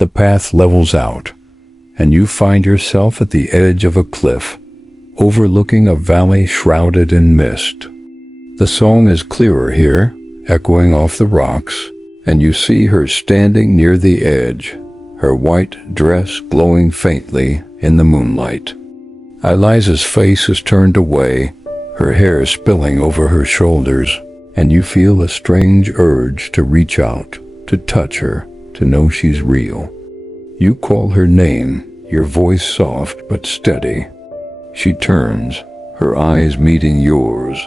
The path levels out, and you find yourself at the edge of a cliff, overlooking a valley shrouded in mist. The song is clearer here, echoing off the rocks, and you see her standing near the edge, her white dress glowing faintly in the moonlight. Eliza's face is turned away, her hair spilling over her shoulders, and you feel a strange urge to reach out, to touch her, to know she's real. You call her name, your voice soft but steady. She turns, her eyes meeting yours,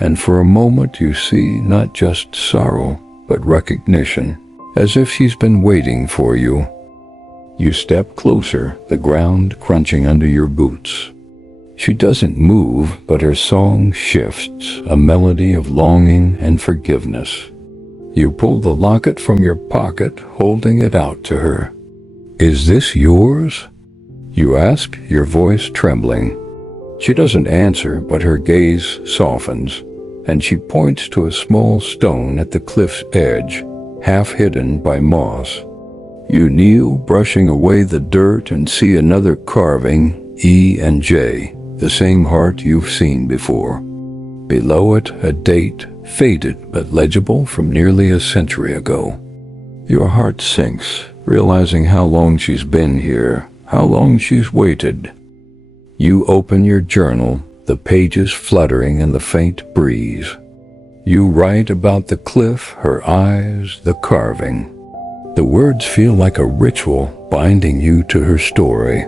and for a moment you see not just sorrow, but recognition, as if she's been waiting for you. You step closer, the ground crunching under your boots. She doesn't move, but her song shifts, a melody of longing and forgiveness. You pull the locket from your pocket, holding it out to her. "Is this yours?" you ask, your voice trembling. She doesn't answer, but her gaze softens, and she points to a small stone at the cliff's edge, half hidden by moss. You kneel, brushing away the dirt, and see another carving, E and J, the same heart you've seen before. Below it, a date, faded but legible from nearly a century ago. Your heart sinks, realizing how long she's been here, how long she's waited. You open your journal, the pages fluttering in the faint breeze. You write about the cliff, her eyes, the carving. The words feel like a ritual binding you to her story.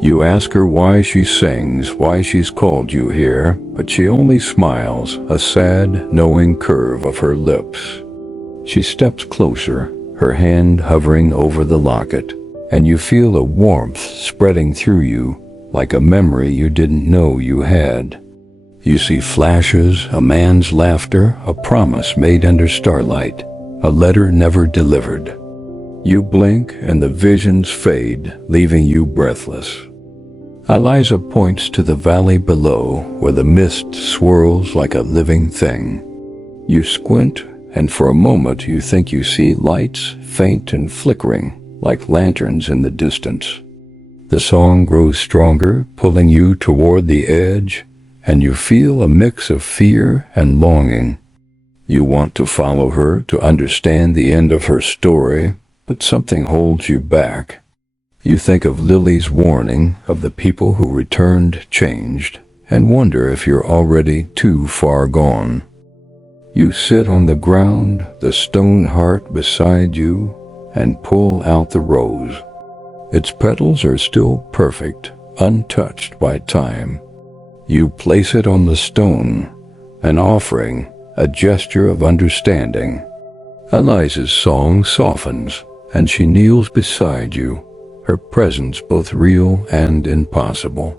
You ask her why she sings, why she's called you here, but she only smiles, a sad, knowing curve of her lips. She steps closer, her hand hovering over the locket, and you feel a warmth spreading through you, like a memory you didn't know you had. You see flashes, a man's laughter, a promise made under starlight, a letter never delivered. You blink and the visions fade, leaving you breathless. Eliza points to the valley below, where the mist swirls like a living thing. You squint, and for a moment you think you see lights, faint and flickering, like lanterns in the distance. The song grows stronger, pulling you toward the edge, and you feel a mix of fear and longing. You want to follow her, to understand the end of her story, but something holds you back. You think of Lily's warning, of the people who returned changed, and wonder if you're already too far gone. You sit on the ground, the stone heart beside you, and pull out the rose. Its petals are still perfect, untouched by time. You place it on the stone, an offering, a gesture of understanding. Eliza's song softens, and she kneels beside you, her presence both real and impossible.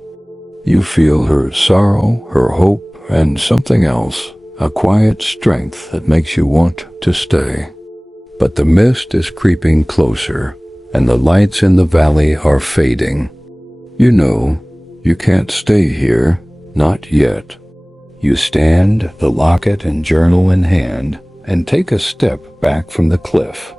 You feel her sorrow, her hope, and something else, a quiet strength that makes you want to stay. But the mist is creeping closer, and the lights in the valley are fading. You know, you can't stay here, not yet. You stand, the locket and journal in hand, and take a step back from the cliff.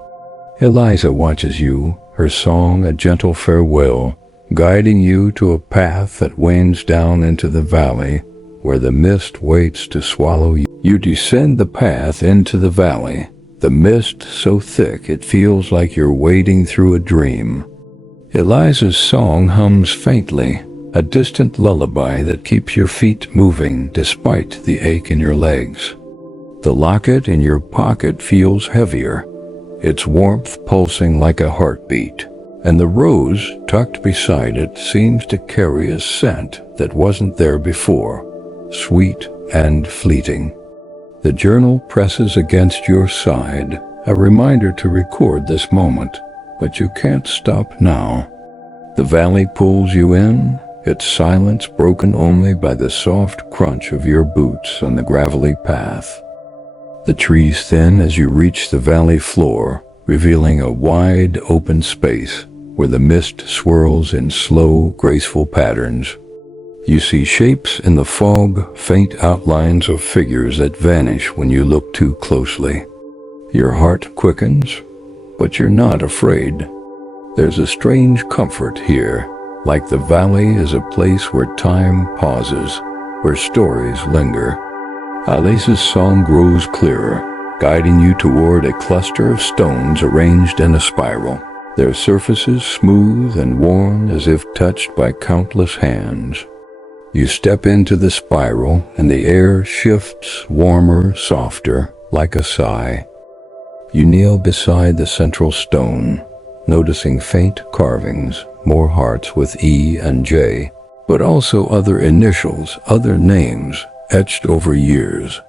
Eliza watches you, her song a gentle farewell, guiding you to a path that winds down into the valley, where the mist waits to swallow you. You descend the path into the valley, the mist so thick it feels like you're wading through a dream. Eliza's song hums faintly, a distant lullaby that keeps your feet moving despite the ache in your legs. The locket in your pocket feels heavier, its warmth pulsing like a heartbeat, and the rose tucked beside it seems to carry a scent that wasn't there before, sweet and fleeting. The journal presses against your side, a reminder to record this moment, but you can't stop now. The valley pulls you in, its silence broken only by the soft crunch of your boots on the gravelly path. The trees thin as you reach the valley floor, revealing a wide open space where the mist swirls in slow, graceful patterns. You see shapes in the fog, faint outlines of figures that vanish when you look too closely. Your heart quickens, but you're not afraid. There's a strange comfort here, like the valley is a place where time pauses, where stories linger. Eliza's song grows clearer, guiding you toward a cluster of stones arranged in a spiral, their surfaces smooth and worn as if touched by countless hands. You step into the spiral, and the air shifts warmer, softer, like a sigh. You kneel beside the central stone, noticing faint carvings, more hearts with E and J, but also other initials, other names, etched over years.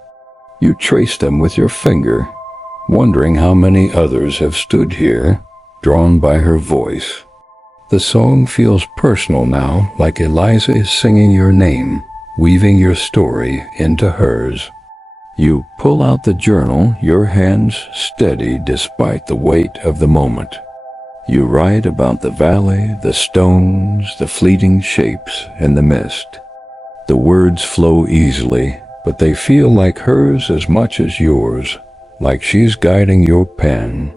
You trace them with your finger, wondering how many others have stood here, drawn by her voice. The song feels personal now, like Eliza is singing your name, weaving your story into hers. You pull out the journal, your hands steady despite the weight of the moment. You write about the valley, the stones, the fleeting shapes in the mist. The words flow easily, but they feel like hers as much as yours, like she's guiding your pen.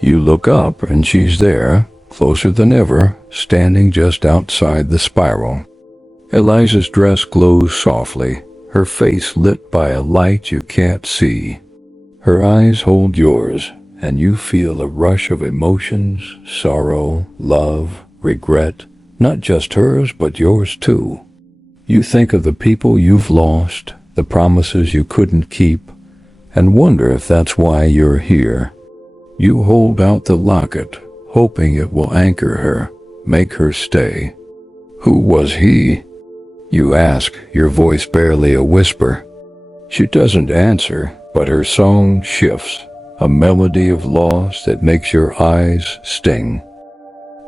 You look up and she's there, closer than ever, standing just outside the spiral. Eliza's dress glows softly, her face lit by a light you can't see. Her eyes hold yours, and you feel a rush of emotions, sorrow, love, regret, not just hers but yours too. You think of the people you've lost, the promises you couldn't keep, and wonder if that's why you're here. You hold out the locket, hoping it will anchor her, make her stay. Who was he? You ask, your voice barely a whisper. She doesn't answer, but her song shifts, a melody of loss that makes your eyes sting.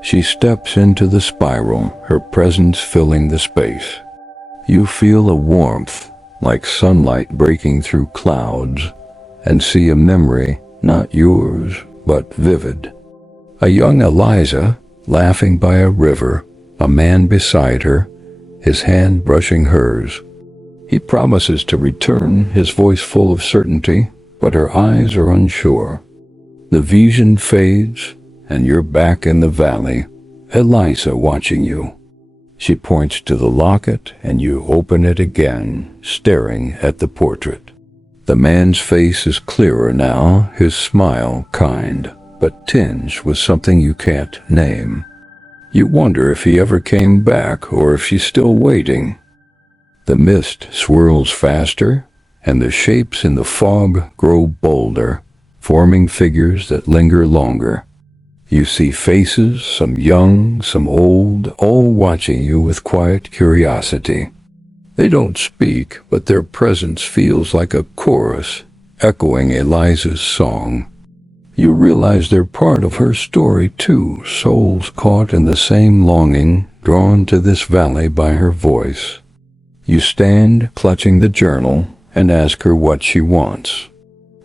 She steps into the spiral, her presence filling the space. You feel a warmth, like sunlight breaking through clouds, and see a memory, not yours, but vivid. A young Eliza, laughing by a river, a man beside her, his hand brushing hers. He promises to return, his voice full of certainty, but her eyes are unsure. The vision fades, and you're back in the valley, Eliza watching you. She points to the locket, and you open it again, staring at the portrait. The man's face is clearer now, his smile kind, but tinged with something you can't name. You wonder if he ever came back, or if she's still waiting. The mist swirls faster, and the shapes in the fog grow bolder, forming figures that linger longer. You see faces, some young, some old, all watching you with quiet curiosity. They don't speak, but their presence feels like a chorus, echoing Eliza's song. You realize they're part of her story too, souls caught in the same longing, drawn to this valley by her voice. You stand, clutching the journal, and ask her what she wants.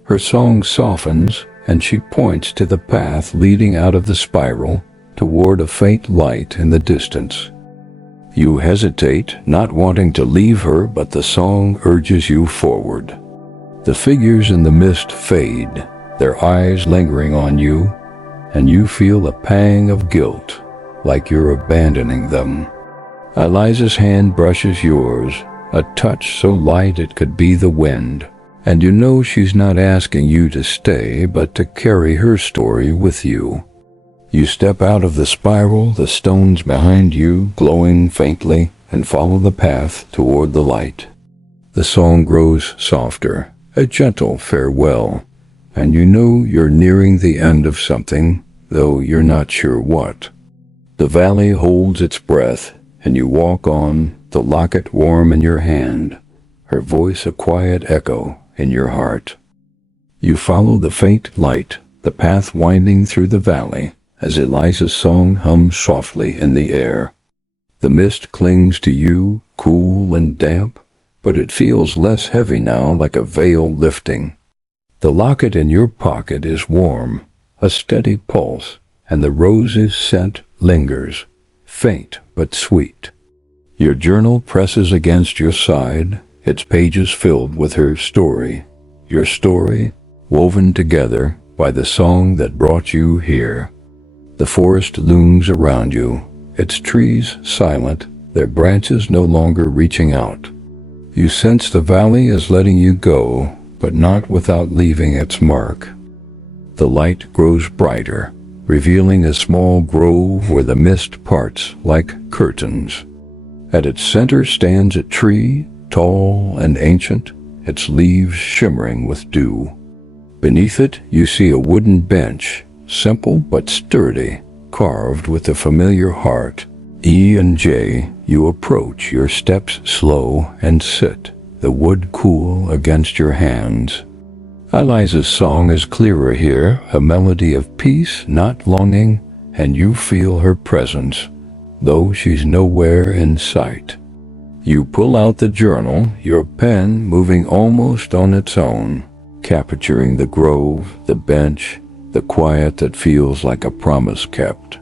Her song softens, and she points to the path leading out of the spiral, toward a faint light in the distance. You hesitate, not wanting to leave her, but the song urges you forward. The figures in the mist fade, their eyes lingering on you, and you feel a pang of guilt, like you're abandoning them. Eliza's hand brushes yours, a touch so light it could be the wind, and you know she's not asking you to stay, but to carry her story with you. You step out of the spiral, the stones behind you glowing faintly, and follow the path toward the light. The song grows softer, a gentle farewell, and you know you're nearing the end of something, though you're not sure what. The valley holds its breath, and you walk on, the locket warm in your hand, her voice a quiet echo in your heart. You follow the faint light, the path winding through the valley, as Eliza's song hums softly in the air. The mist clings to you, cool and damp, but it feels less heavy now, like a veil lifting. The locket in your pocket is warm, a steady pulse, and the rose's scent lingers, faint but sweet. Your journal presses against your side, its pages filled with her story, your story woven together by the song that brought you here. The forest looms around you, its trees silent, their branches no longer reaching out. You sense the valley is letting you go, but not without leaving its mark. The light grows brighter, revealing a small grove where the mist parts like curtains. At its center stands a tree, tall and ancient, its leaves shimmering with dew. Beneath it, you see a wooden bench, simple but sturdy, carved with a familiar heart. E and J, you approach, your steps slow, and sit, the wood cool against your hands. Eliza's song is clearer here, a melody of peace, not longing, and you feel her presence, though she's nowhere in sight. You pull out the journal, your pen moving almost on its own, capturing the grove, the bench, the quiet that feels like a promise kept.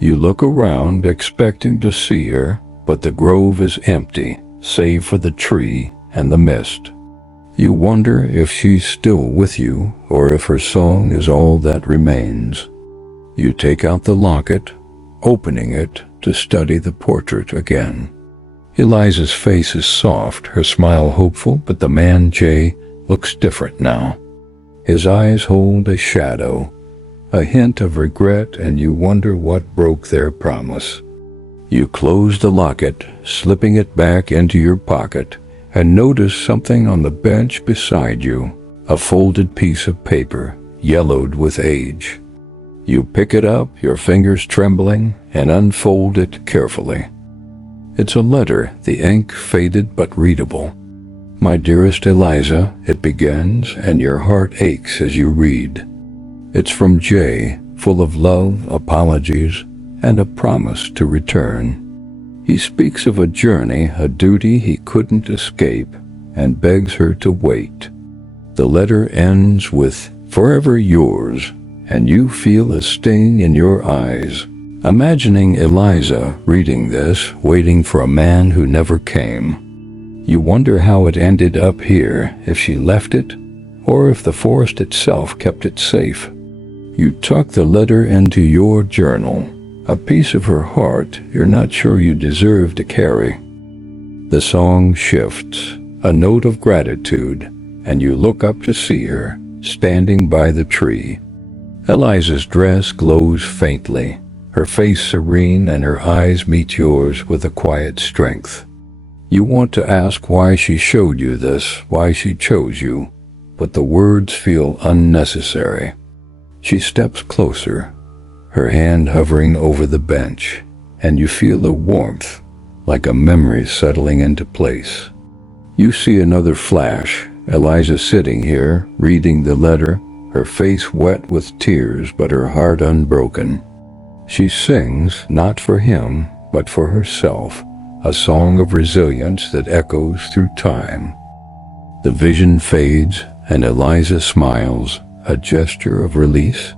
You look around, expecting to see her, but the grove is empty, save for the tree and the mist. You wonder if she's still with you, or if her song is all that remains. You take out the locket, opening it to study the portrait again. Eliza's face is soft, her smile hopeful, but the man Jay looks different now. His eyes hold a shadow, a hint of regret, and you wonder what broke their promise. You close the locket, slipping it back into your pocket, and notice something on the bench beside you, a folded piece of paper, yellowed with age. You pick it up, your fingers trembling, and unfold it carefully. It's a letter, the ink faded but readable. "My dearest Eliza," it begins, and your heart aches as you read. It's from Jay, full of love, apologies, and a promise to return. He speaks of a journey, a duty he couldn't escape, and begs her to wait. The letter ends with, "Forever yours," and you feel a sting in your eyes, imagining Eliza reading this, waiting for a man who never came. You wonder how it ended up here, if she left it, or if the forest itself kept it safe. You tuck the letter into your journal, a piece of her heart you're not sure you deserve to carry. The song shifts, a note of gratitude, and you look up to see her, standing by the tree. Eliza's dress glows faintly, her face serene, and her eyes meet yours with a quiet strength. You want to ask why she showed you this, why she chose you, but the words feel unnecessary. She steps closer, her hand hovering over the bench, and you feel a warmth, like a memory settling into place. You see another flash, Eliza sitting here, reading the letter, her face wet with tears but her heart unbroken. She sings, not for him, but for herself, a song of resilience that echoes through time. The vision fades, and Eliza smiles, a gesture of release.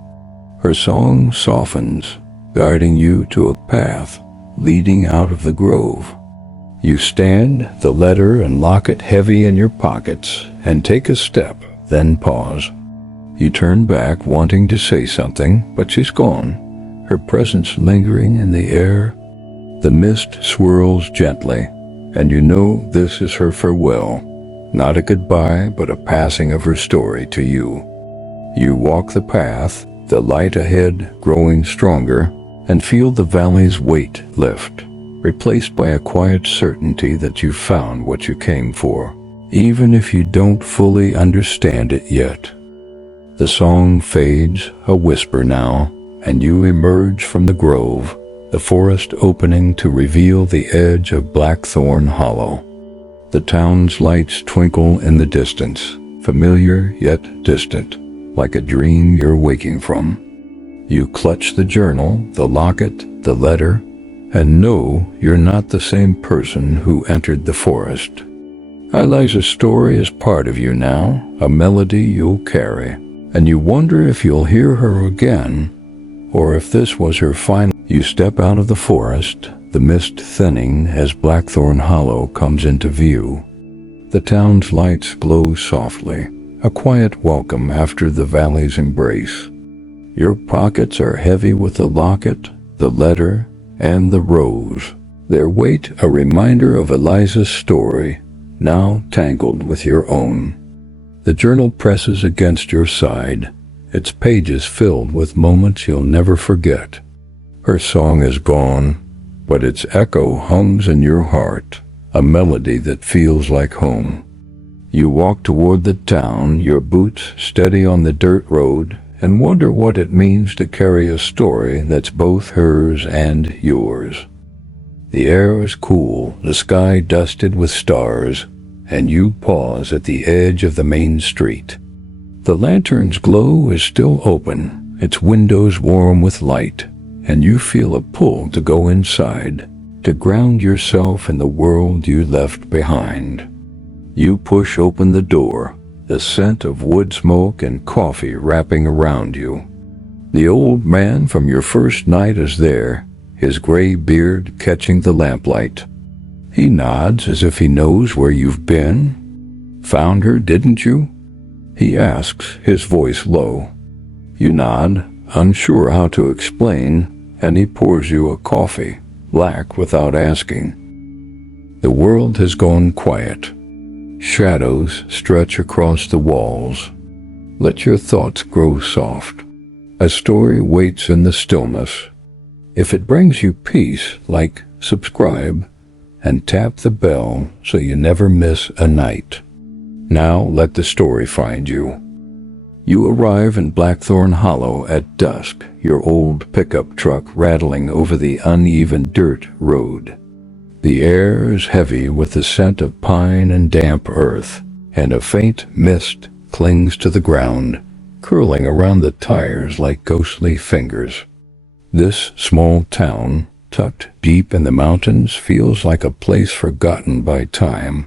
Her song softens, guiding you to a path leading out of the grove. You stand, the letter and locket heavy in your pockets, and take a step, then pause. You turn back, wanting to say something, but she's gone, her presence lingering in the air. The mist swirls gently, and you know this is her farewell, not a goodbye, but a passing of her story to you. You walk the path, the light ahead growing stronger, and feel the valley's weight lift, replaced by a quiet certainty that you've found what you came for, even if you don't fully understand it yet. The song fades, a whisper now, and you emerge from the grove, the forest opening to reveal the edge of Blackthorn Hollow. The town's lights twinkle in the distance, familiar yet distant, like a dream you're waking from. You clutch the journal, the locket, the letter, and know you're not the same person who entered the forest. Eliza's story is part of you now, a melody you'll carry, and you wonder if you'll hear her again, or if this was her final. You step out of the forest, the mist thinning as Blackthorn Hollow comes into view. The town's lights glow softly, a quiet welcome after the valley's embrace. Your pockets are heavy with the locket, the letter, and the rose. Their weight a reminder of Eliza's story, now tangled with your own. The journal presses against your side, its pages filled with moments you'll never forget. Her song is gone, but its echo hums in your heart, a melody that feels like home. You walk toward the town, your boots steady on the dirt road, and wonder what it means to carry a story that's both hers and yours. The air is cool, the sky dusted with stars, and you pause at the edge of the main street. The lantern's glow is still open, its windows warm with light, and you feel a pull to go inside, to ground yourself in the world you left behind. You push open the door, the scent of wood smoke and coffee wrapping around you. The old man from your first night is there, his gray beard catching the lamplight. He nods as if he knows where you've been. "Found her, didn't you?" he asks, his voice low. You nod, unsure how to explain, and he pours you a coffee, black without asking. The world has gone quiet. Shadows stretch across the walls. Let your thoughts grow soft. A story waits in the stillness. If it brings you peace, like, subscribe, and tap the bell so you never miss a night. Now let the story find you. You arrive in Blackthorn Hollow at dusk, your old pickup truck rattling over the uneven dirt road. The air is heavy with the scent of pine and damp earth, and a faint mist clings to the ground, curling around the tires like ghostly fingers. This small town, tucked deep in the mountains, feels like a place forgotten by time.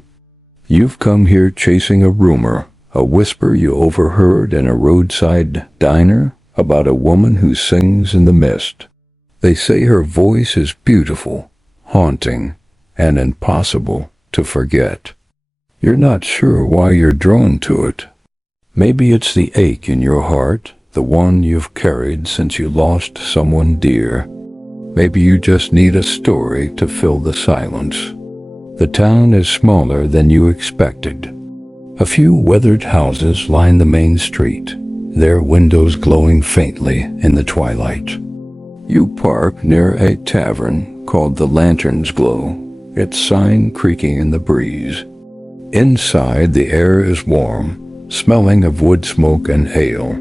You've come here chasing a rumor, a whisper you overheard in a roadside diner about a woman who sings in the mist. They say her voice is beautiful, haunting, and impossible to forget. You're not sure why you're drawn to it. Maybe it's the ache in your heart, the one you've carried since you lost someone dear. Maybe you just need a story to fill the silence. The town is smaller than you expected. A few weathered houses line the main street, their windows glowing faintly in the twilight. You park near a tavern called the Lantern's Glow, its sign creaking in the breeze. Inside, the air is warm, smelling of wood smoke and ale.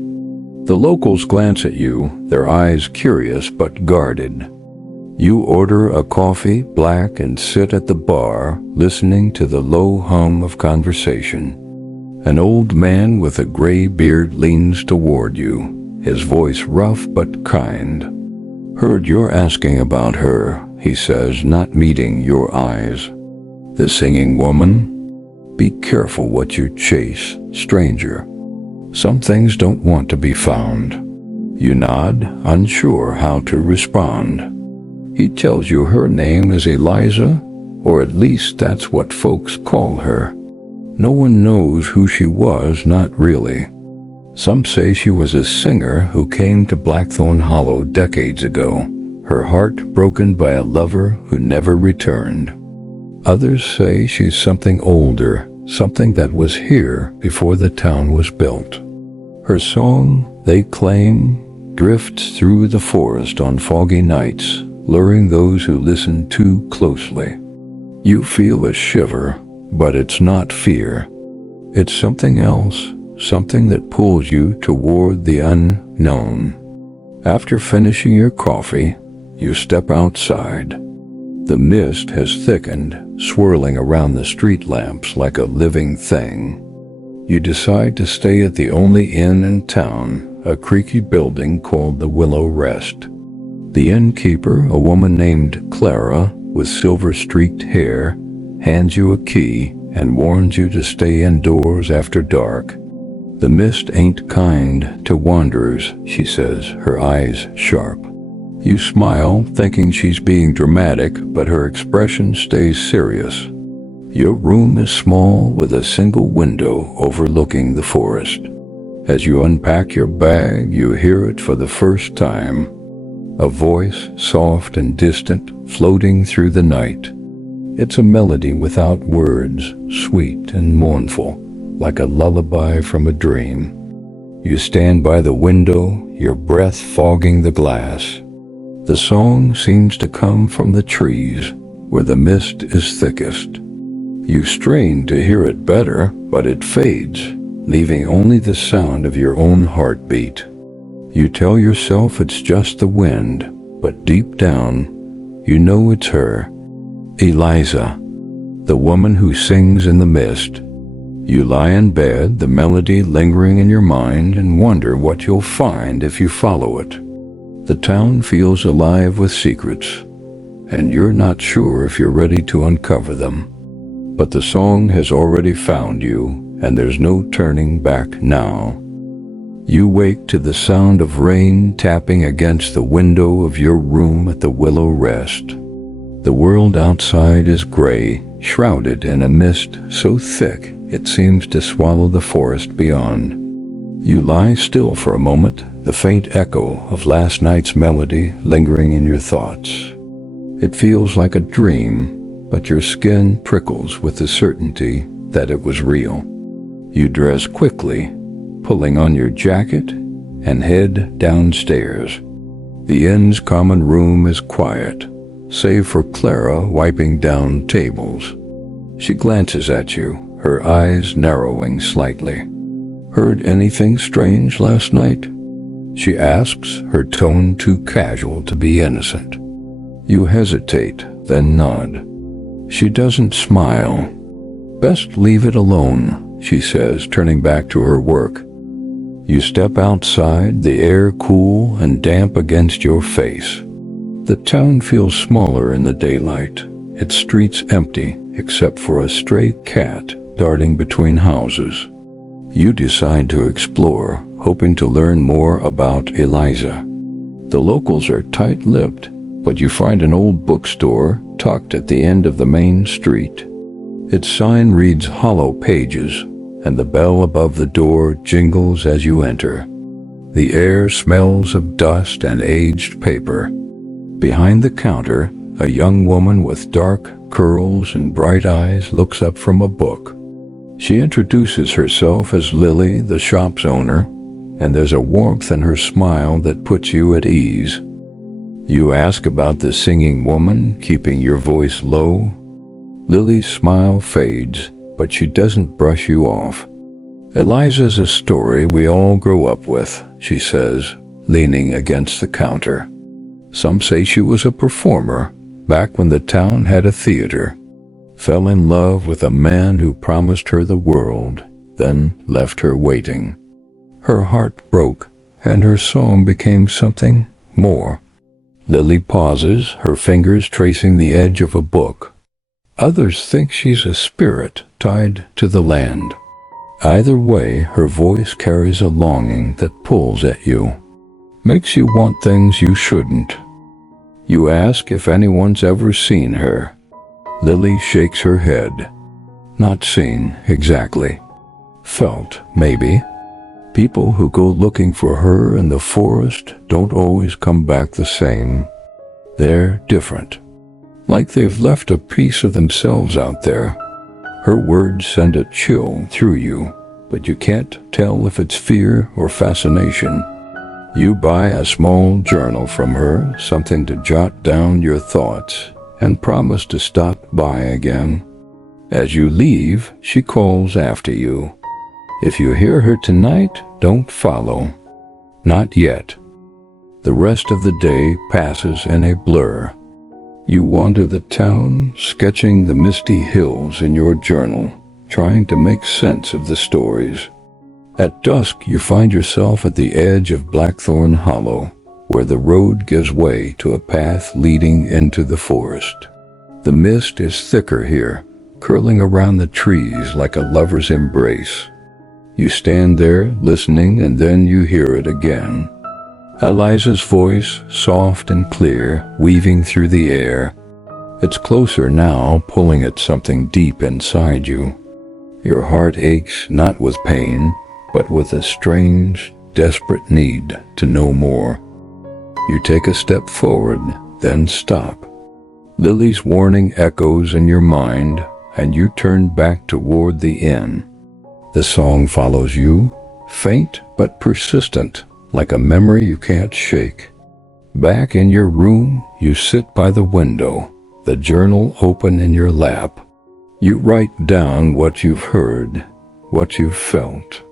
The locals glance at you, their eyes curious but guarded. You order a coffee, black, and sit at the bar, listening to the low hum of conversation. An old man with a gray beard leans toward you, his voice rough but kind. "Heard you're asking about her," he says, not meeting your eyes. "The singing woman? Be careful what you chase, stranger. Some things don't want to be found." You nod, unsure how to respond. He tells you her name is Eliza, or at least that's what folks call her. No one knows who she was, not really. Some say she was a singer who came to Blackthorn Hollow decades ago, her heart broken by a lover who never returned. Others say she's something older, something that was here before the town was built. Her song, they claim, drifts through the forest on foggy nights, luring those who listen too closely. You feel a shiver, but it's not fear. It's something else, something that pulls you toward the unknown. After finishing your coffee, you step outside. The mist has thickened, swirling around the street lamps like a living thing. You decide to stay at the only inn in town, a creaky building called the Willow Rest. The innkeeper, a woman named Clara with silver-streaked hair, hands you a key and warns you to stay indoors after dark. "The mist ain't kind to wanderers," she says, her eyes sharp. You smile, thinking she's being dramatic, but her expression stays serious. Your room is small with a single window overlooking the forest. As you unpack your bag, you hear it for the first time. A voice, soft and distant, floating through the night. It's a melody without words, sweet and mournful, like a lullaby from a dream. You stand by the window, your breath fogging the glass. The song seems to come from the trees, where the mist is thickest. You strain to hear it better, but it fades, leaving only the sound of your own heartbeat. You tell yourself it's just the wind, but deep down, you know it's her. Eliza, the woman who sings in the mist. You lie in bed, the melody lingering in your mind, and wonder what you'll find if you follow it. The town feels alive with secrets, and you're not sure if you're ready to uncover them. But the song has already found you, and there's no turning back now. You wake to the sound of rain tapping against the window of your room at the Willow Rest. The world outside is gray, shrouded in a mist so thick it seems to swallow the forest beyond. You lie still for a moment, the faint echo of last night's melody lingering in your thoughts. It feels like a dream, but your skin prickles with the certainty that it was real. You dress quickly, pulling on your jacket, and head downstairs. The inn's common room is quiet, save for Clara wiping down tables. She glances at you, her eyes narrowing slightly. "Heard anything strange last night?" she asks, her tone too casual to be innocent. You hesitate, then nod. She doesn't smile. "Best leave it alone," she says, turning back to her work. You step outside, the air cool and damp against your face. The town feels smaller in the daylight, its streets empty except for a stray cat darting between houses. You decide to explore, hoping to learn more about Eliza. The locals are tight-lipped, but you find an old bookstore tucked at the end of the main street. Its sign reads Hollow Pages, and the bell above the door jingles as you enter. The air smells of dust and aged paper. Behind the counter, a young woman with dark curls and bright eyes looks up from a book. She introduces herself as Lily, the shop's owner, and there's a warmth in her smile that puts you at ease. You ask about the singing woman, keeping your voice low. Lily's smile fades, but she doesn't brush you off. "Eliza's a story we all grow up with," she says, leaning against the counter. "Some say she was a performer, back when the town had a theater. Fell in love with a man who promised her the world, then left her waiting. Her heart broke, and her song became something more." Lily pauses, her fingers tracing the edge of a book. Others think she's a spirit tied to the land. Either way, her voice carries a longing that pulls at you. Makes you want things you shouldn't. You ask if anyone's ever seen her. Lily shakes her head. Not seen, exactly. Felt, maybe. People who go looking for her in the forest don't always come back the same. They're different. Like they've left a piece of themselves out there. Her words send a chill through you, but you can't tell if it's fear or fascination. You buy a small journal from her, something to jot down your thoughts, and promise to stop by again. As you leave, she calls after you. If you hear her tonight, don't follow. Not yet. The rest of the day passes in a blur. You wander the town, sketching the misty hills in your journal, trying to make sense of the stories. At dusk, you find yourself at the edge of Blackthorn Hollow, where the road gives way to a path leading into the forest. The mist is thicker here, curling around the trees like a lover's embrace. You stand there, listening, and then you hear it again. Eliza's voice, soft and clear, weaving through the air. It's closer now, pulling at something deep inside you. Your heart aches not with pain, but with a strange, desperate need to know more. You take a step forward, then stop. Lily's warning echoes in your mind, and you turn back toward the inn. The song follows you, faint but persistent, like a memory you can't shake. Back in your room, you sit by the window, the journal open in your lap. You write down what you've heard, what you've felt.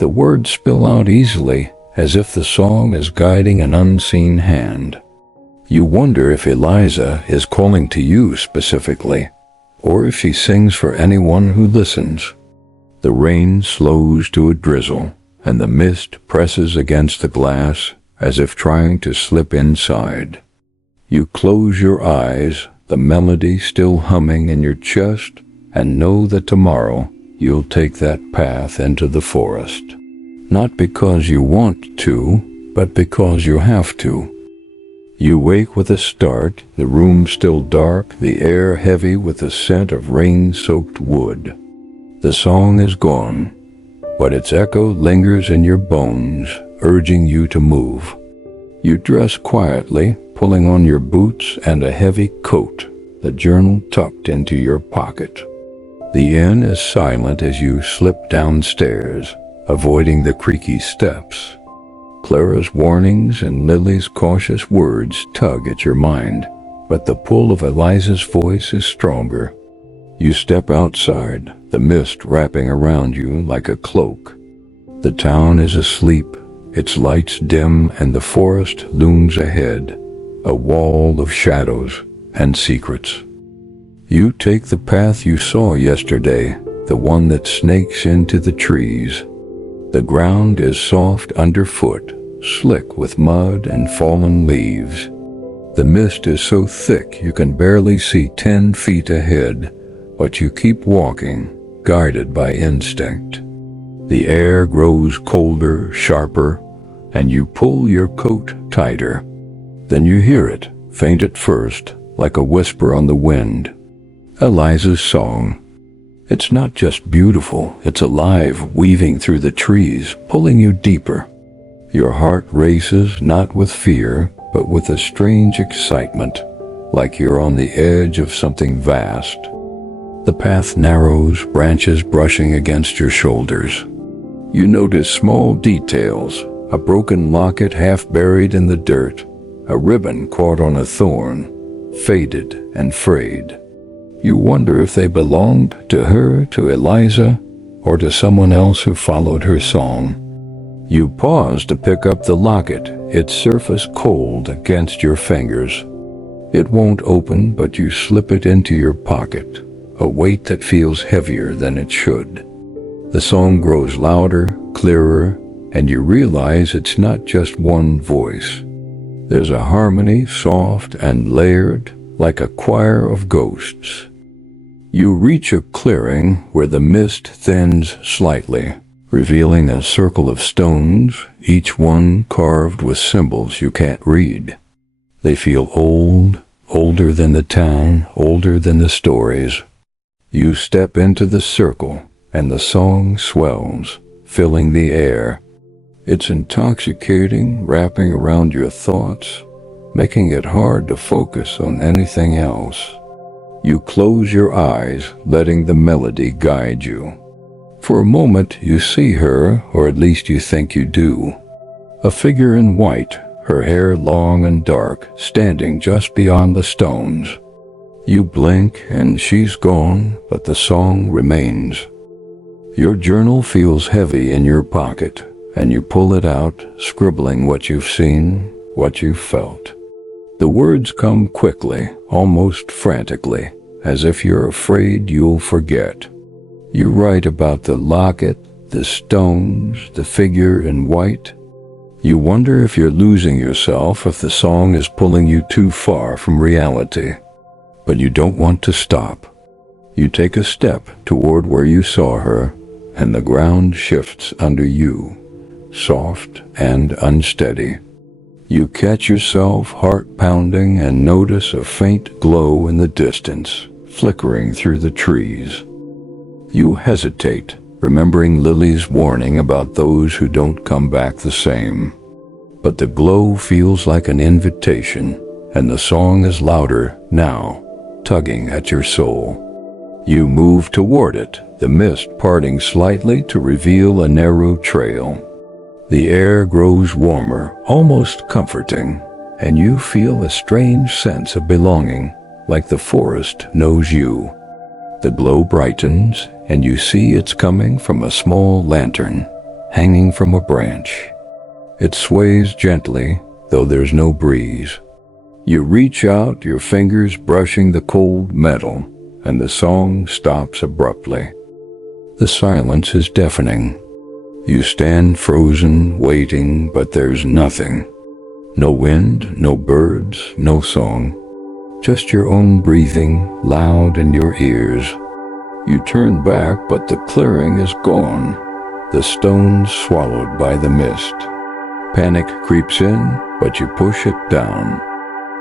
The words spill out easily, as if the song is guiding an unseen hand. You wonder if Eliza is calling to you specifically, or if she sings for anyone who listens. The rain slows to a drizzle, and the mist presses against the glass as if trying to slip inside. You close your eyes, the melody still humming in your chest, and know that tomorrow you'll take that path into the forest. Not because you want to, but because you have to. You wake with a start, the room still dark, the air heavy with the scent of rain-soaked wood. The song is gone, but its echo lingers in your bones, urging you to move. You dress quietly, pulling on your boots and a heavy coat, the journal tucked into your pocket. The inn is silent as you slip downstairs, avoiding the creaky steps. Clara's warnings and Lily's cautious words tug at your mind, but the pull of Eliza's voice is stronger. You step outside, the mist wrapping around you like a cloak. The town is asleep, its lights dim, and the forest looms ahead, a wall of shadows and secrets. You take the path you saw yesterday, the one that snakes into the trees. The ground is soft underfoot, slick with mud and fallen leaves. The mist is so thick you can barely see 10 feet ahead, but you keep walking, guided by instinct. The air grows colder, sharper, and you pull your coat tighter. Then you hear it, faint at first, like a whisper on the wind. Eliza's song. It's not just beautiful, it's alive, weaving through the trees, pulling you deeper. Your heart races not with fear, but with a strange excitement, like you're on the edge of something vast. The path narrows, branches brushing against your shoulders. You notice small details, a broken locket half buried in the dirt, a ribbon caught on a thorn, faded and frayed. You wonder if they belonged to her, to Eliza, or to someone else who followed her song. You pause to pick up the locket, its surface cold against your fingers. It won't open, but you slip it into your pocket, a weight that feels heavier than it should. The song grows louder, clearer, and you realize it's not just one voice. There's a harmony, soft and layered, like a choir of ghosts. You reach a clearing where the mist thins slightly, revealing a circle of stones, each one carved with symbols you can't read. They feel old, older than the town, older than the stories. You step into the circle, and the song swells, filling the air. It's intoxicating, wrapping around your thoughts, making it hard to focus on anything else. You close your eyes, letting the melody guide you. For a moment, you see her, or at least you think you do. A figure in white, her hair long and dark, standing just beyond the stones. You blink, and she's gone, but the song remains. Your journal feels heavy in your pocket, and you pull it out, scribbling what you've seen, what you've felt. The words come quickly, almost frantically, as if you're afraid you'll forget. You write about the locket, the stones, the figure in white. You wonder if you're losing yourself, if the song is pulling you too far from reality. But you don't want to stop. You take a step toward where you saw her, and the ground shifts under you, soft and unsteady. You catch yourself, heart pounding, and notice a faint glow in the distance, flickering through the trees. You hesitate, remembering Lily's warning about those who don't come back the same. But the glow feels like an invitation, and the song is louder now, tugging at your soul. You move toward it, the mist parting slightly to reveal a narrow trail. The air grows warmer, almost comforting, and you feel a strange sense of belonging, like the forest knows you. The glow brightens, and you see it's coming from a small lantern, hanging from a branch. It sways gently, though there's no breeze. You reach out, your fingers brushing the cold metal, and the song stops abruptly. The silence is deafening. You stand frozen, waiting, but there's nothing. No wind, no birds, no song. Just your own breathing, loud in your ears. You turn back, but the clearing is gone, the stones swallowed by the mist. Panic creeps in, but you push it down.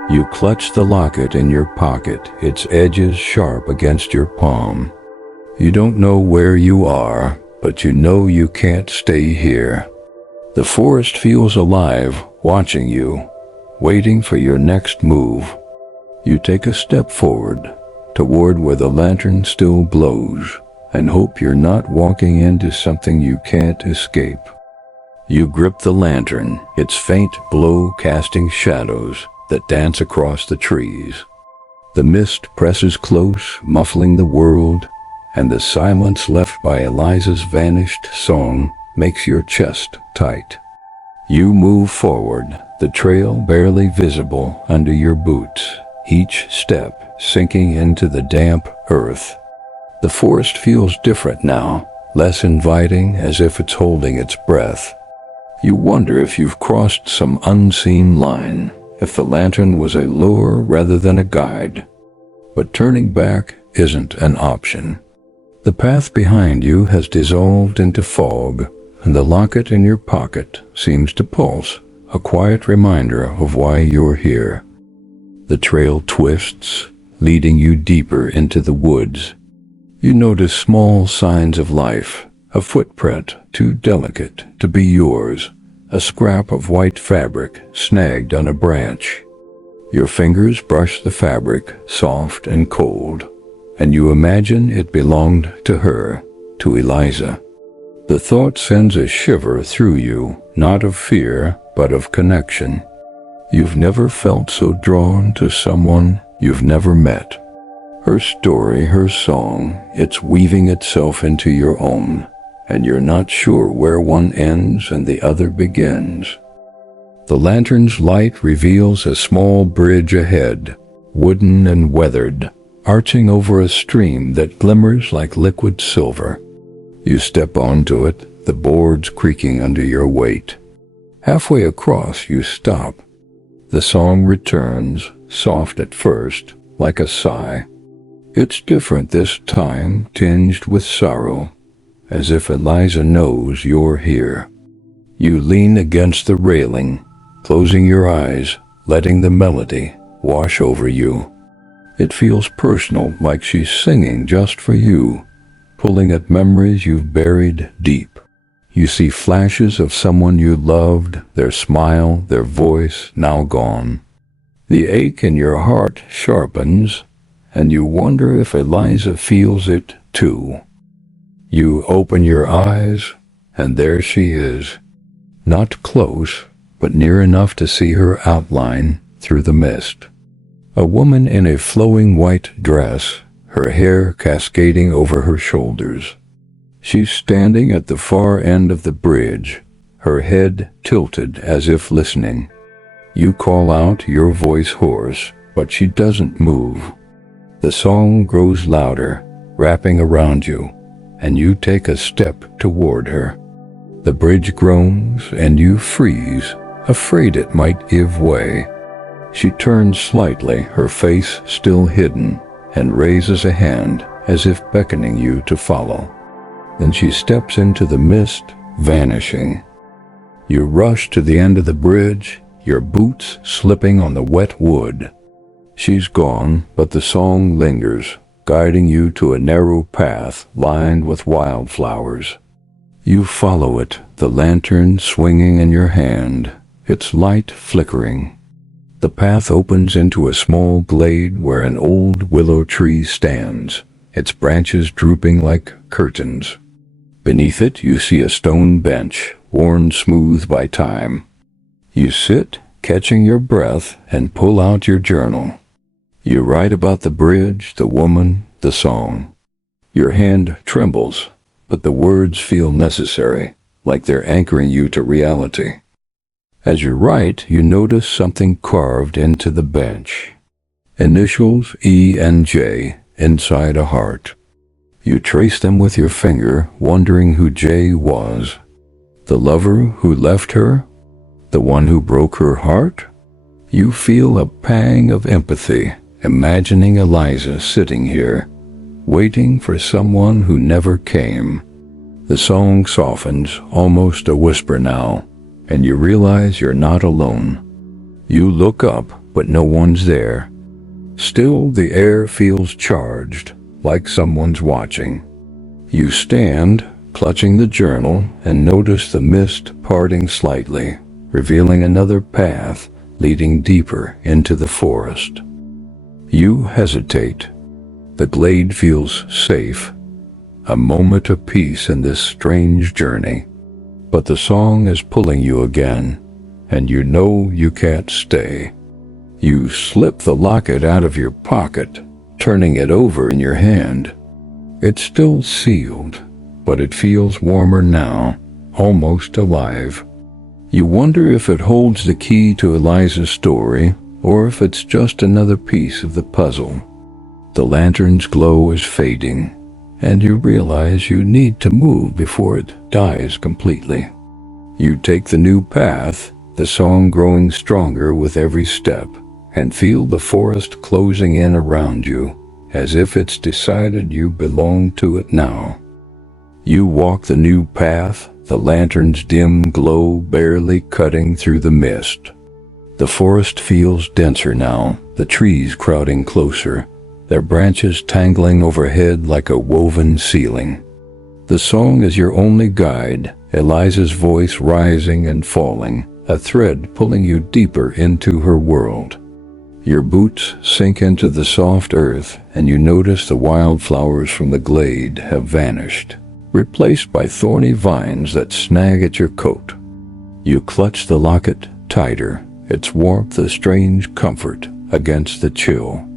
You clutch the locket in your pocket, its edges sharp against your palm. You don't know where you are, but you know you can't stay here. The forest feels alive, watching you, waiting for your next move. You take a step forward, toward where the lantern still glows, and hope you're not walking into something you can't escape. You grip the lantern, its faint glow casting shadows that dance across the trees. The mist presses close, muffling the world, and the silence left by Eliza's vanished song makes your chest tight. You move forward, the trail barely visible under your boots, each step sinking into the damp earth. The forest feels different now, less inviting, as if it's holding its breath. You wonder if you've crossed some unseen line, if the lantern was a lure rather than a guide. But turning back isn't an option. The path behind you has dissolved into fog, and the locket in your pocket seems to pulse, a quiet reminder of why you're here. The trail twists, leading you deeper into the woods. You notice small signs of life, a footprint too delicate to be yours, a scrap of white fabric snagged on a branch. Your fingers brush the fabric, soft and cold, and you imagine it belonged to her, to Eliza. The thought sends a shiver through you, not of fear, but of connection. You've never felt so drawn to someone you've never met. Her story, her song, it's weaving itself into your own, and you're not sure where one ends and the other begins. The lantern's light reveals a small bridge ahead, wooden and weathered, arching over a stream that glimmers like liquid silver. You step onto it, the boards creaking under your weight. Halfway across, you stop. The song returns, soft at first, like a sigh. It's different this time, tinged with sorrow, as if Eliza knows you're here. You lean against the railing, closing your eyes, letting the melody wash over you. It feels personal, like she's singing just for you, pulling at memories you've buried deep. You see flashes of someone you loved, their smile, their voice, now gone. The ache in your heart sharpens, and you wonder if Eliza feels it too. You open your eyes, and there she is, not close, but near enough to see her outline through the mist. A woman in a flowing white dress, her hair cascading over her shoulders. She's standing at the far end of the bridge, her head tilted as if listening. You call out, your voice hoarse, but she doesn't move. The song grows louder, wrapping around you, and you take a step toward her. The bridge groans, and you freeze, afraid it might give way. She turns slightly, her face still hidden, and raises a hand as if beckoning you to follow. Then she steps into the mist, vanishing. You rush to the end of the bridge, your boots slipping on the wet wood. She's gone, but the song lingers, guiding you to a narrow path lined with wildflowers. You follow it, the lantern swinging in your hand, its light flickering. The path opens into a small glade where an old willow tree stands, its branches drooping like curtains. Beneath it, you see a stone bench, worn smooth by time. You sit, catching your breath, and pull out your journal. You write about the bridge, the woman, the song. Your hand trembles, but the words feel necessary, like they're anchoring you to reality. As you write, you notice something carved into the bench. Initials E and J inside a heart. You trace them with your finger, wondering who J was. The lover who left her? The one who broke her heart? You feel a pang of empathy, imagining Eliza sitting here, waiting for someone who never came. The song softens, almost a whisper now, and you realize you're not alone. You look up, but no one's there. Still, the air feels charged, like someone's watching. You stand, clutching the journal, and notice the mist parting slightly, revealing another path leading deeper into the forest. You hesitate. The glade feels safe, a moment of peace in this strange journey. But the song is pulling you again, and you know you can't stay. You slip the locket out of your pocket, turning it over in your hand. It's still sealed, but it feels warmer now, almost alive. You wonder if it holds the key to Eliza's story, or if it's just another piece of the puzzle. The lantern's glow is fading, and you realize you need to move before it dies completely. You take the new path, the song growing stronger with every step, and feel the forest closing in around you, as if it's decided you belong to it now. You walk the new path, the lantern's dim glow barely cutting through the mist. The forest feels denser now, the trees crowding closer, their branches tangling overhead like a woven ceiling. The song is your only guide, Eliza's voice rising and falling, a thread pulling you deeper into her world. Your boots sink into the soft earth, and you notice the wildflowers from the glade have vanished, replaced by thorny vines that snag at your coat. You clutch the locket tighter, its warmth a strange comfort against the chill.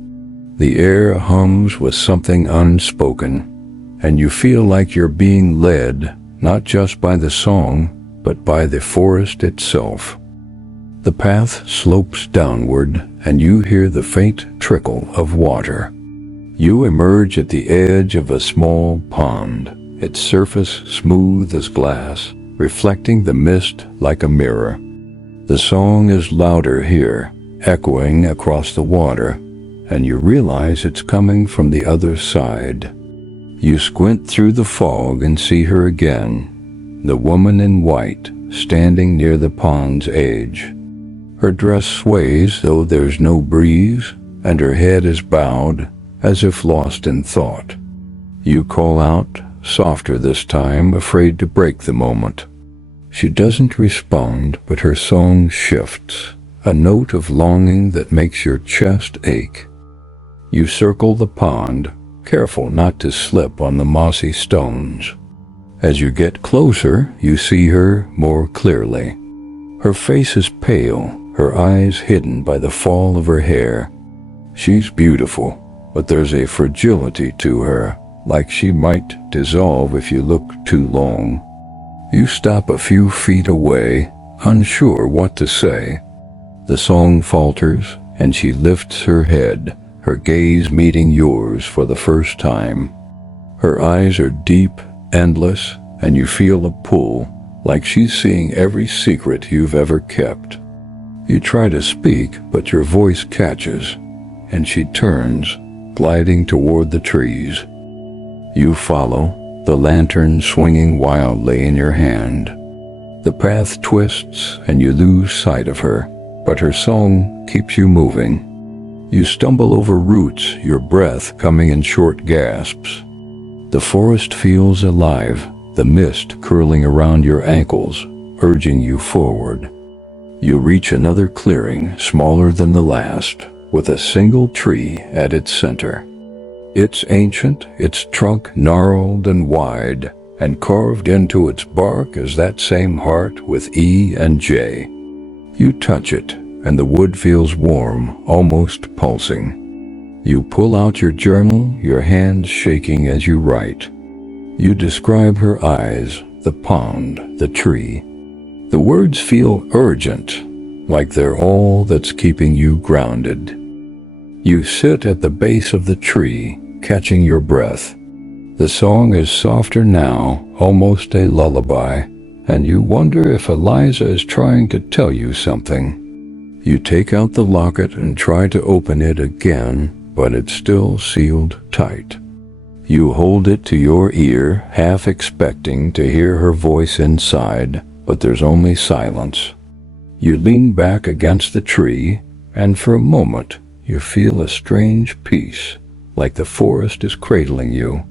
The air hums with something unspoken, and you feel like you're being led, not just by the song, but by the forest itself. The path slopes downward, and you hear the faint trickle of water. You emerge at the edge of a small pond, its surface smooth as glass, reflecting the mist like a mirror. The song is louder here, echoing across the water, and you realize it's coming from the other side. You squint through the fog and see her again, the woman in white, standing near the pond's edge. Her dress sways though there's no breeze, and her head is bowed, as if lost in thought. You call out, softer this time, afraid to break the moment. She doesn't respond, but her song shifts, a note of longing that makes your chest ache. You circle the pond, careful not to slip on the mossy stones. As you get closer, you see her more clearly. Her face is pale, her eyes hidden by the fall of her hair. She's beautiful, but there's a fragility to her, like she might dissolve if you look too long. You stop a few feet away, unsure what to say. The song falters, and she lifts her head, her gaze meeting yours for the first time. Her eyes are deep, endless, and you feel a pull, like she's seeing every secret you've ever kept. You try to speak, but your voice catches, and she turns, gliding toward the trees. You follow, the lantern swinging wildly in your hand. The path twists, and you lose sight of her, but her song keeps you moving. You stumble over roots, your breath coming in short gasps. The forest feels alive, the mist curling around your ankles, urging you forward. You reach another clearing, smaller than the last, with a single tree at its center. It's ancient, its trunk gnarled and wide, and carved into its bark is that same heart with E and J. You touch it, and the wood feels warm, almost pulsing. You pull out your journal, your hands shaking as you write. You describe her eyes, the pond, the tree. The words feel urgent, like they're all that's keeping you grounded. You sit at the base of the tree, catching your breath. The song is softer now, almost a lullaby, and you wonder if Eliza is trying to tell you something. You take out the locket and try to open it again, but it's still sealed tight. You hold it to your ear, half expecting to hear her voice inside, but there's only silence. You lean back against the tree, and for a moment, you feel a strange peace, like the forest is cradling you.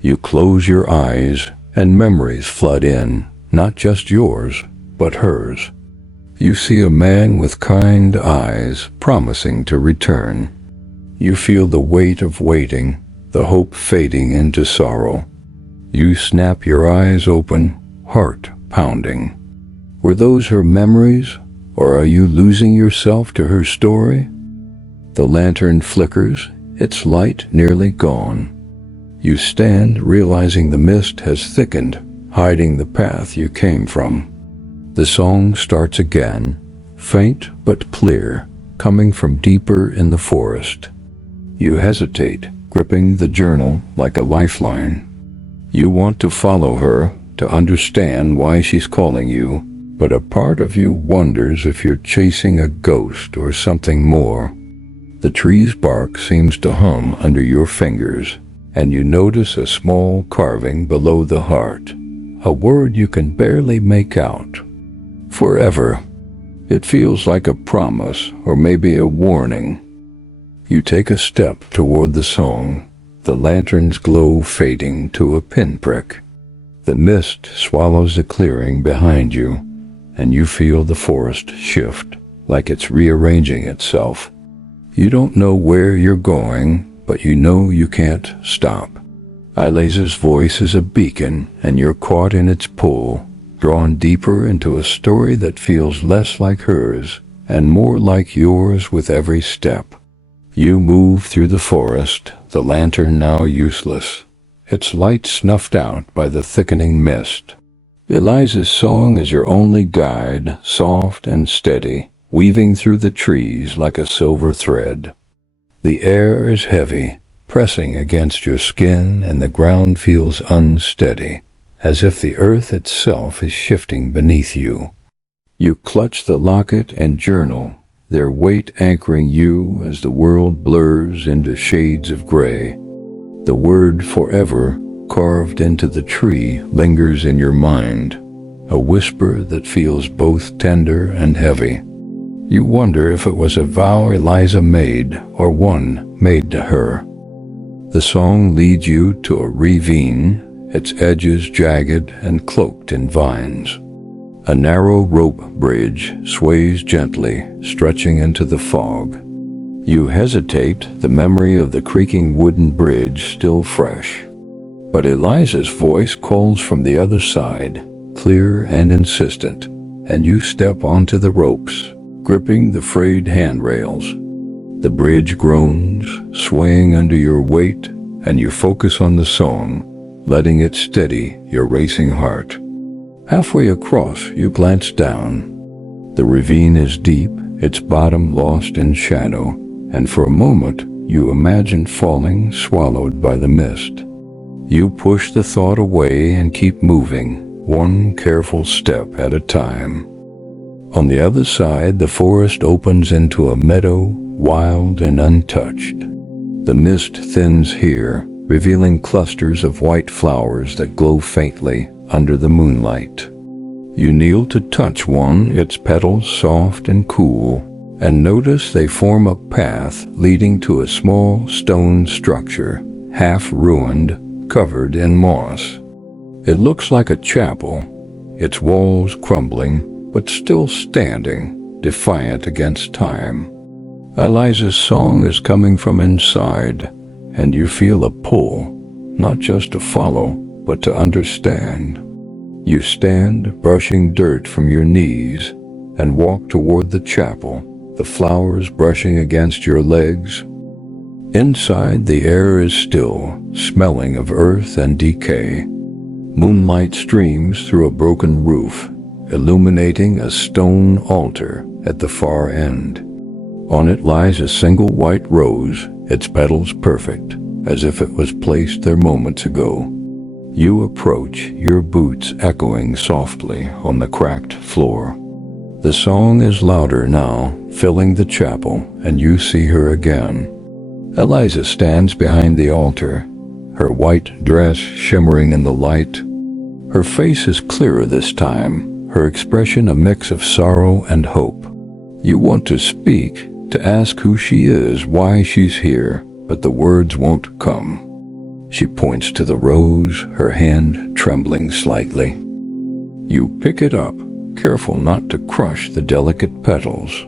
You close your eyes, and memories flood in, not just yours, but hers. You see a man with kind eyes, promising to return. You feel the weight of waiting, the hope fading into sorrow. You snap your eyes open, heart pounding. Were those her memories, or are you losing yourself to her story? The lantern flickers, its light nearly gone. You stand, realizing the mist has thickened, hiding the path you came from. The song starts again, faint but clear, coming from deeper in the forest. You hesitate, gripping the journal like a lifeline. You want to follow her, to understand why she's calling you, but a part of you wonders if you're chasing a ghost or something more. The tree's bark seems to hum under your fingers, and you notice a small carving below the heart, a word you can barely make out. Forever. It feels like a promise, or maybe a warning. You take a step toward the song, the lantern's glow fading to a pinprick. The mist swallows the clearing behind you, and you feel the forest shift, like it's rearranging itself. You don't know where you're going, but you know you can't stop. Eliza's voice is a beacon, and you're caught in its pull, drawn deeper into a story that feels less like hers, and more like yours with every step. You move through the forest, the lantern now useless, its light snuffed out by the thickening mist. Eliza's song is your only guide, soft and steady, weaving through the trees like a silver thread. The air is heavy, pressing against your skin, and the ground feels unsteady, as if the earth itself is shifting beneath you. You clutch the locket and journal, their weight anchoring you as the world blurs into shades of gray. The word forever, carved into the tree, lingers in your mind, a whisper that feels both tender and heavy. You wonder if it was a vow Eliza made, or one made to her. The song leads you to a ravine, its edges jagged and cloaked in vines. A narrow rope bridge sways gently, stretching into the fog. You hesitate, the memory of the creaking wooden bridge still fresh. But Eliza's voice calls from the other side, clear and insistent, and you step onto the ropes, gripping the frayed handrails. The bridge groans, swaying under your weight, and you focus on the song, letting it steady your racing heart. Halfway across, you glance down. The ravine is deep, its bottom lost in shadow, and for a moment you imagine falling, swallowed by the mist. You push the thought away and keep moving, one careful step at a time. On the other side, the forest opens into a meadow, wild and untouched. The mist thins here, revealing clusters of white flowers that glow faintly under the moonlight. You kneel to touch one, its petals soft and cool, and notice they form a path leading to a small stone structure, half ruined, covered in moss. It looks like a chapel, its walls crumbling, but still standing, defiant against time. Eliza's song is coming from inside, and you feel a pull, not just to follow, but to understand. You stand, brushing dirt from your knees, and walk toward the chapel, the flowers brushing against your legs. Inside, the air is still, smelling of earth and decay. Moonlight streams through a broken roof, illuminating a stone altar at the far end. On it lies a single white rose, its petals perfect, as if it was placed there moments ago. You approach, your boots echoing softly on the cracked floor. The song is louder now, filling the chapel, and you see her again. Eliza stands behind the altar, her white dress shimmering in the light. Her face is clearer this time, her expression a mix of sorrow and hope. You want to speak, to ask who she is, why she's here, but the words won't come. She points to the rose, her hand trembling slightly. You pick it up, careful not to crush the delicate petals.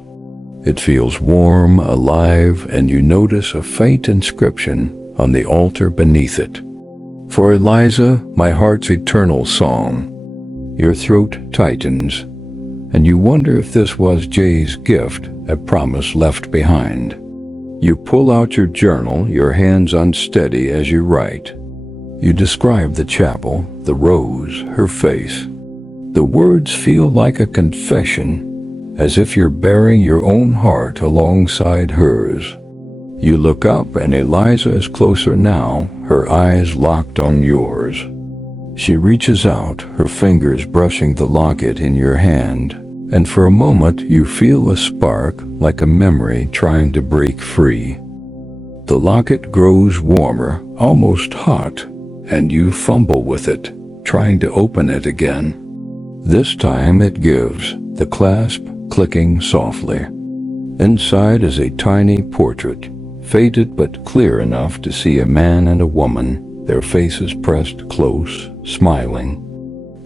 It feels warm, alive, and you notice a faint inscription on the altar beneath it. For Eliza, my heart's eternal song. Your throat tightens, and you wonder if this was Jay's gift, a promise left behind. You pull out your journal, your hands unsteady as you write. You describe the chapel, the rose, her face. The words feel like a confession, as if you're bearing your own heart alongside hers. You look up and Eliza is closer now, her eyes locked on yours. She reaches out, her fingers brushing the locket in your hand, and for a moment you feel a spark like a memory trying to break free. The locket grows warmer, almost hot, and you fumble with it, trying to open it again. This time it gives, the clasp clicking softly. Inside is a tiny portrait, faded but clear enough to see a man and a woman, their faces pressed close, smiling.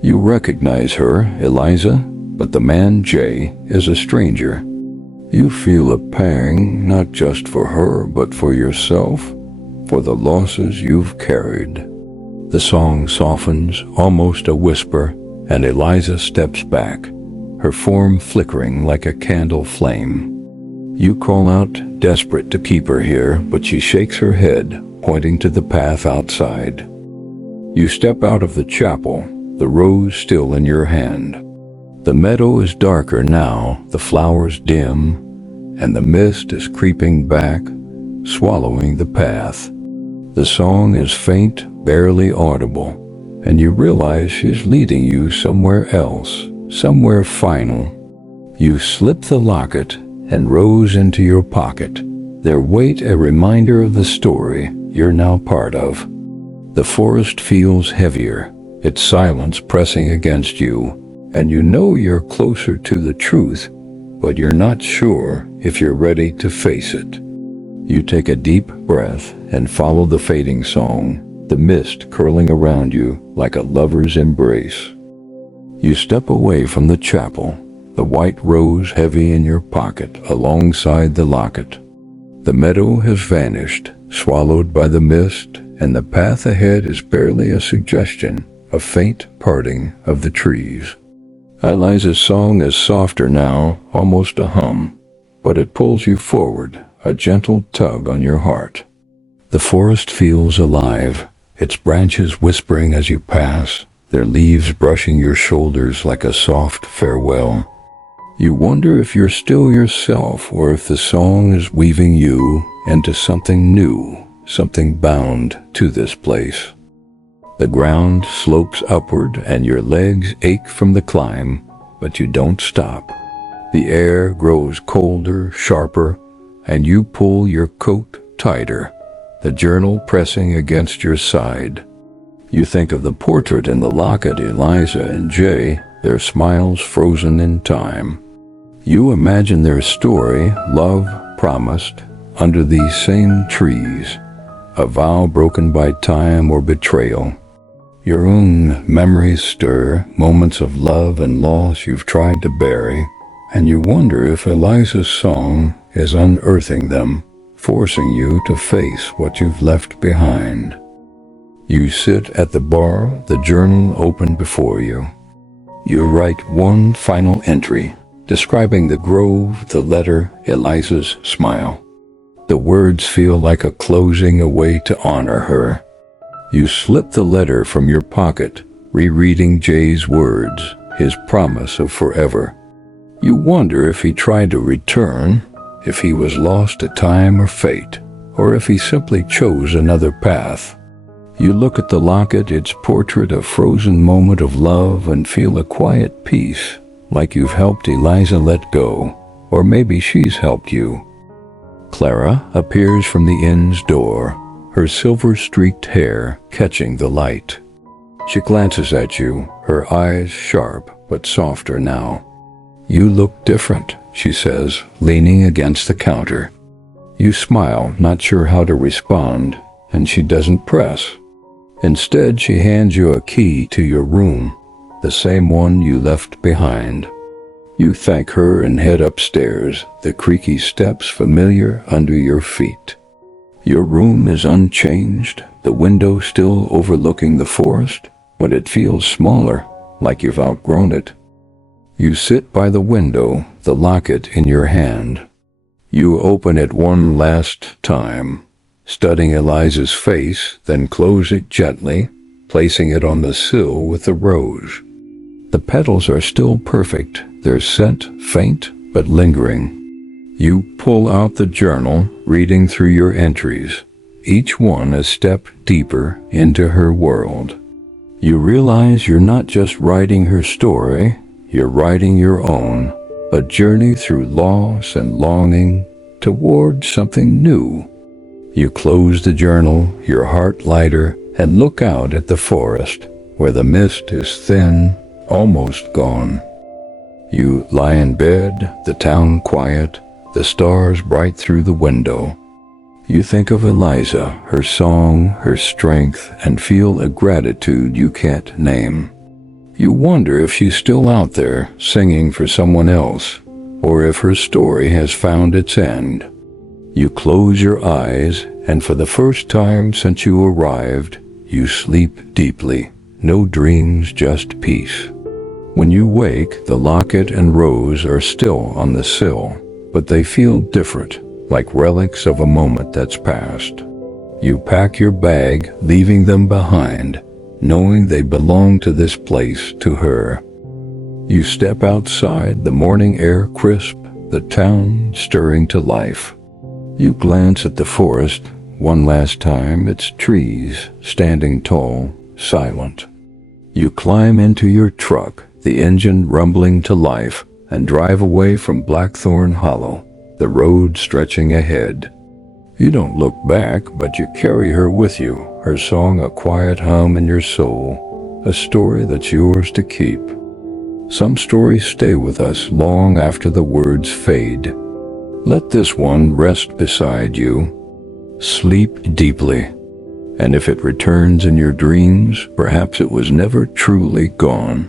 You recognize her, Eliza, but the man, Jay, is a stranger. You feel a pang, not just for her, but for yourself, for the losses you've carried. The song softens, almost a whisper, and Eliza steps back, her form flickering like a candle flame. You call out, desperate to keep her here, but she shakes her head, pointing to the path outside. You step out of the chapel, the rose still in your hand. The meadow is darker now, the flowers dim, and the mist is creeping back, swallowing the path. The song is faint, barely audible, and you realize she's leading you somewhere else, somewhere final. You slip the locket and rose into your pocket, their weight a reminder of the story you're now part of. The forest feels heavier, its silence pressing against you, and you know you're closer to the truth, but you're not sure if you're ready to face it. You take a deep breath and follow the fading song, the mist curling around you like a lover's embrace. You step away from the chapel, the white rose heavy in your pocket alongside the locket. The meadow has vanished, swallowed by the mist, and the path ahead is barely a suggestion, a faint parting of the trees. Eliza's song is softer now, almost a hum, but it pulls you forward, a gentle tug on your heart. The forest feels alive, its branches whispering as you pass, their leaves brushing your shoulders like a soft farewell. You wonder if you're still yourself or if the song is weaving you into something new, something bound to this place. The ground slopes upward and your legs ache from the climb, but you don't stop. The air grows colder, sharper, and you pull your coat tighter, the journal pressing against your side. You think of the portrait in the locket, Eliza and Jay, their smiles frozen in time. You imagine their story, love promised, under these same trees, a vow broken by time or betrayal. Your own memories stir, moments of love and loss you've tried to bury, and you wonder if Eliza's song is unearthing them, forcing you to face what you've left behind. You sit at the bar, the journal open before you. You write one final entry, describing the grove, the letter, Eliza's smile. The words feel like a closing, a way to honor her. You slip the letter from your pocket, rereading Jay's words, his promise of forever. You wonder if he tried to return, if he was lost to time or fate, or if he simply chose another path. You look at the locket, its portrait, a frozen moment of love, and feel a quiet peace, like you've helped Eliza let go, or maybe she's helped you. Clara appears from the inn's door, her silver-streaked hair catching the light. She glances at you, her eyes sharp but softer now. "You look different," she says, leaning against the counter. You smile, not sure how to respond, and she doesn't press. Instead, she hands you a key to your room, the same one you left behind. You thank her and head upstairs, the creaky steps familiar under your feet. Your room is unchanged, the window still overlooking the forest, but it feels smaller, like you've outgrown it. You sit by the window, the locket in your hand. You open it one last time, studying Eliza's face, then close it gently, placing it on the sill with the rose. The petals are still perfect, their scent faint but lingering. You pull out the journal, reading through your entries, each one a step deeper into her world. You realize you're not just writing her story, you're writing your own, a journey through loss and longing toward something new. You close the journal, your heart lighter, and look out at the forest, where the mist is thin, almost gone. You lie in bed, the town quiet, the stars bright through the window. You think of Eliza, her song, her strength, and feel a gratitude you can't name. You wonder if she's still out there, singing for someone else, or if her story has found its end. You close your eyes, and for the first time since you arrived, you sleep deeply. No dreams, just peace. When you wake, the locket and rose are still on the sill, but they feel different, like relics of a moment that's passed. You pack your bag, leaving them behind, knowing they belong to this place, to her. You step outside, the morning air crisp, the town stirring to life. You glance at the forest one last time, its trees standing tall, silent. You climb into your truck, the engine rumbling to life, and drive away from Blackthorn Hollow, the road stretching ahead. You don't look back, but you carry her with you, her song a quiet hum in your soul, a story that's yours to keep. Some stories stay with us long after the words fade. Let this one rest beside you. Sleep deeply, and if it returns in your dreams, perhaps it was never truly gone.